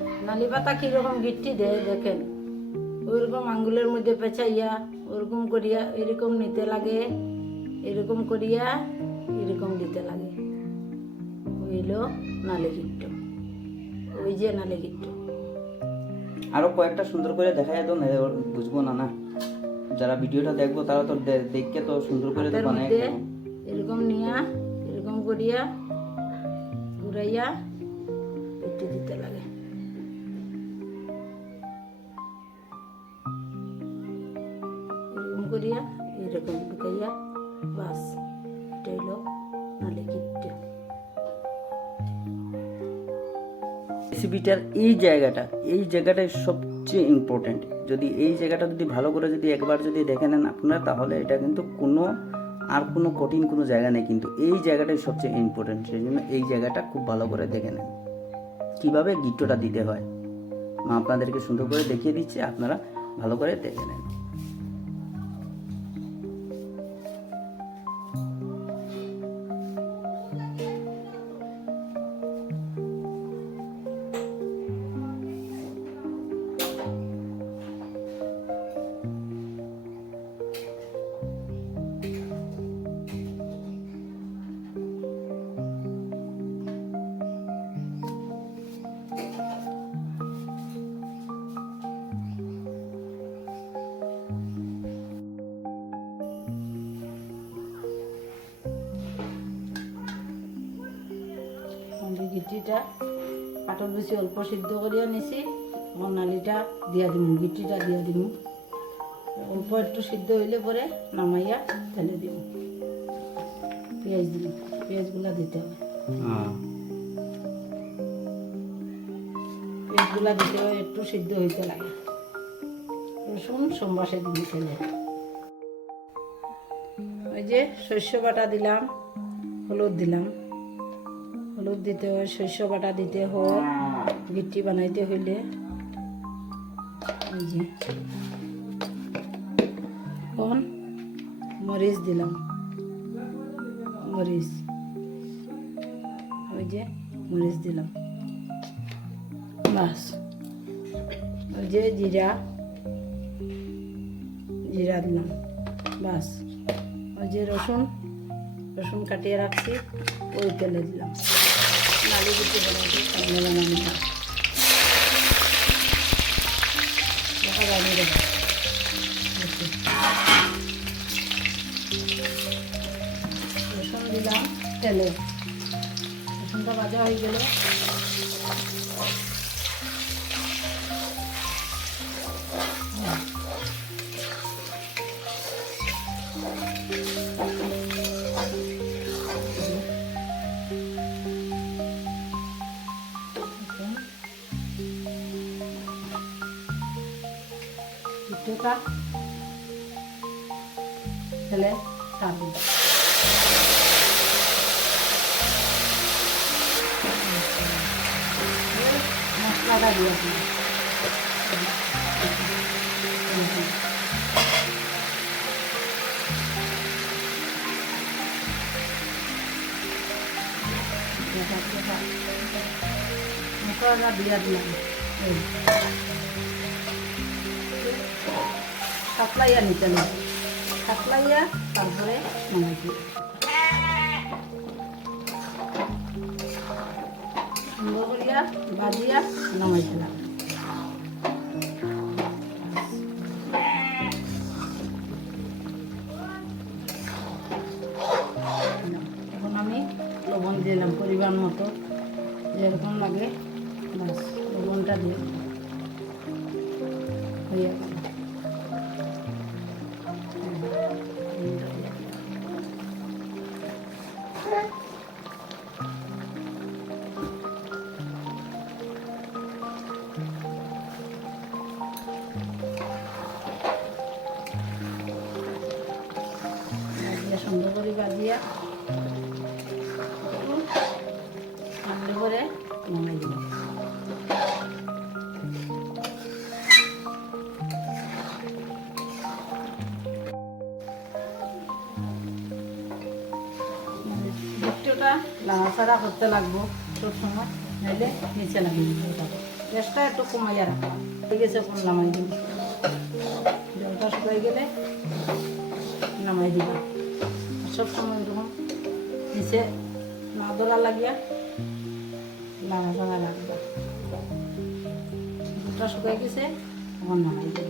নালি পাতা কীরকম গিট্টি দেয় দেখেন। ওইরকম আঙ্গুলের মধ্যে পেঁচাইয়া ওরকম করিয়া এরকম নিতে লাগে। এরকম করিয়া এরকম দিতে লাগে। হইল নালি গিট্ট। ওই যে নালি গিট্ট। আরও কয়েকটা সুন্দর করে দেখা যেত না বুঝব না না। যারা ভিডিওটা দেখব তারা তো দে- দেখকে তো সুন্দর করে বানায় এরকম নিয়া এরকম করিয়া ঘুরাইয়া করিয়া, এরকম ঢুকাইয়া বাস এটা হইল নালে রেসিপিটার এই জায়গাটা, এই জায়গাটাই সবচেয়ে ইম্পর্টেন্ট যদি এই জায়গাটা যদি ভালো করে যদি একবার যদি দেখে নেন আপনারা, তাহলে এটা কিন্তু কোনো আর কোনো কঠিন কোনো জায়গা নেই, কিন্তু এই জায়গাটাই সবচেয়ে ইম্পর্টেন্ট সেই জন্য এই জায়গাটা খুব ভালো করে দেখে নেন। কীভাবে গিট্টটা দিতে হয় আপনাদেরকে সুন্দর করে দেখিয়ে দিচ্ছে, আপনারা ভালো করে দেখে নেন। গিট্টিটা পাটল বেশি অল্প সিদ্ধ করিয়া নিছি। আমার নালিটা দিয়া দিমু গিট্টিটা দিয়া দিমু। অল্প একটু সিদ্ধ হইলে পরে নামাইয়া ঢেলে দিব পেঁয়াজ দিব পেঁয়াজগুলা দিতে হবে। হ্যাঁ। পেঁয়াজগুলা দিতে হবে একটু সিদ্ধ হইতে লাগে। রসুন সোমবাসে দিব তেলে। ওই যে শস্য বাটা দিলাম হলুদ দিলাম। হলুদ দিতে হয় শস্য বাটা দিতে হয়, গিট্টি বানাইতে হইলে। এখন মরিচ দিলাম। মরিচ। ওই যে মরিচ দিলাম। বাস। ওই যে জিরা। জিরা দিলাম। বাস। ওই যে রসুন। রসুন কাটিয়ে রাখছি, ওই তেলে দিলাম। নালি দিতে বানাইতে সামনে। রসুন দিলাম তেলে। রসুনটা ভাজা হয়ে গেলে। কিছুটা ছেলে কাটবো মশলাটা দিয়ে দিই মশলাটা দিয়ে দিলাম। কাতলাইয়া নিতে নেব কাতলাইয়া তারপরে নামাই দিই এখন আমি লবণ দিলাম পরিমাণ মতো। যেরকম লাগে বাস লবণটা দিয়ে। হয়ে গেল। দিব ভিডিওটা লাড়াচাড়া করতে লাগবো সব সময়, নাইলে নিচে হবে। গ্যাসটা একটু কমাইয়া রাখা হয়ে গেছে এখন নামাই দিন জলটা শুকাই গেলে নামাই দিবা সব সময় এরকম নিচে না ধরা লাগিয়া লাগা লাগা লাগবে। দুটা শুকাই গেছে এখন নামাই দিন